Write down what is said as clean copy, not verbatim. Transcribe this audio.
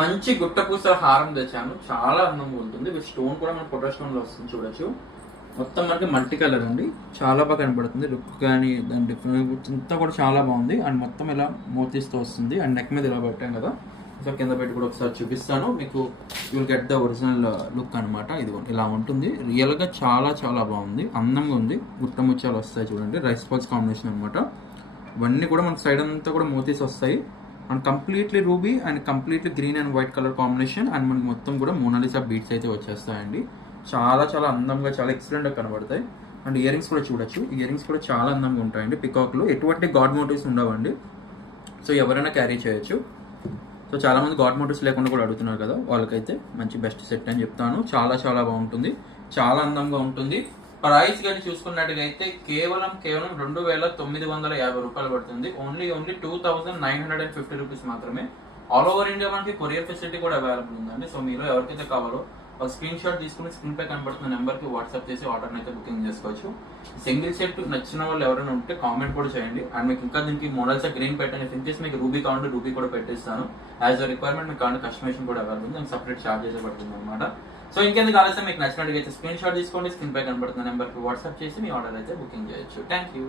మంచి గుట్టపూసల హారం తెచ్చాను, చాలా అందంగా ఉంటుంది. విత్ స్టోన్ కూడా మనకి ఫోటో స్టోన్ లో వస్తుంది, చూడొచ్చు. మొత్తం మనకి మల్టీ కలర్ అండి, చాలా బాగా కనబడుతుంది. లుక్ కానీ దాని డిఫరెంట్ అంతా కూడా చాలా బాగుంది. అండ్ మొత్తం ఇలా మోతీస్తో వస్తుంది. అండ్ నెక్ మీద ఇలా పెట్టాం కదా, సో కింద పెట్టి కూడా ఒకసారి చూపిస్తాను మీకు. You'll get the original look అనమాట. ఇది ఇలా ఉంటుంది. రియల్గా చాలా చాలా బాగుంది, అందంగా ఉంది. గుట్ట ముత్యాలు వస్తాయి చూడండి, రైస్ బాల్స్ కాంబినేషన్ అనమాట. ఇవన్నీ కూడా మనకి సైడ్ అంతా కూడా మోతీస్ వస్తాయి. And completely ruby and completely green and white colour combination. And మనకి మొత్తం కూడా మోనాలిసా బీట్స్ అయితే వచ్చేస్తాయండి. చాలా చాలా అందంగా, చాలా ఎక్సలెంట్గా కనబడతాయి. అండ్ ఇయర్ రింగ్స్ కూడా చూడొచ్చు. ఇయర్ రింగ్స్ కూడా చాలా అందంగా ఉంటాయండి. పికాక్లో ఎటువంటి గాడ్ మోటివ్స్ ఉండవండి, సో ఎవరైనా క్యారీ చేయొచ్చు. సో చాలా మంది గాడ్ మోటివ్స్ లేకుండా కూడా అడుగుతున్నారు కదా, వాళ్ళకైతే మంచి బెస్ట్ సెట్ అని చెప్తాను. చాలా చాలా బాగుంటుంది, చాలా అందంగా ఉంటుంది. ప్రైస్ కానీ చూసుకున్నట్టుగైతే కేవలం 2,950 రూపాయలు పడుతుంది. ఓన్లీ 2,950 రూపీస్ మాత్రమే. ఆల్ ఓవర్ ఇండియా మనకి కొరియర్ ఫెసిలిటీ కూడా అవైలబుల్ ఉందండి. సో మీరు ఎవరికైతే కావాలో ఒక స్క్రీన్ షాట్ తీసుకుని స్క్రీన్ పై కనబడుతున్న నెంబర్కి వాట్సాప్ చేసి ఆర్డర్ని అయితే బుకింగ్ చేసుకోవచ్చు. సింగిల్ సెట్ నచ్చిన వాళ్ళు ఎవరైనా ఉంటే కామెంట్ కూడా చేయండి. అండ్ మీకు ఇంకా దీనికి మోడల్స్ గ్రీన్ పెట్టండి. ఇన్ కేస్ మీకు రూబీ కావాలంటే రూబీ కూడా పెట్టేస్తాను. యాజ్ అ రిక్వైర్మెంట్ మీకు కావాలంటే కస్టమైజేషన్ కూడా అవైలబుల్ ఉంది. దానికి సపరేట్ ఛార్జ్ అయితే పడుతుంది అనమాట. సో ఇంకెందుకు ఆలస్యం, మీకు నచ్చినట్టుగా అయితే స్క్రీన్ షాట్ తీసుకోండి, స్క్రీన్ పై కనబడుతున్న నెంబర్కి వాట్సాప్ చేసి మీ ఆర్డర్ అయితే బుకింగ్ చేయొచ్చు. Thank you.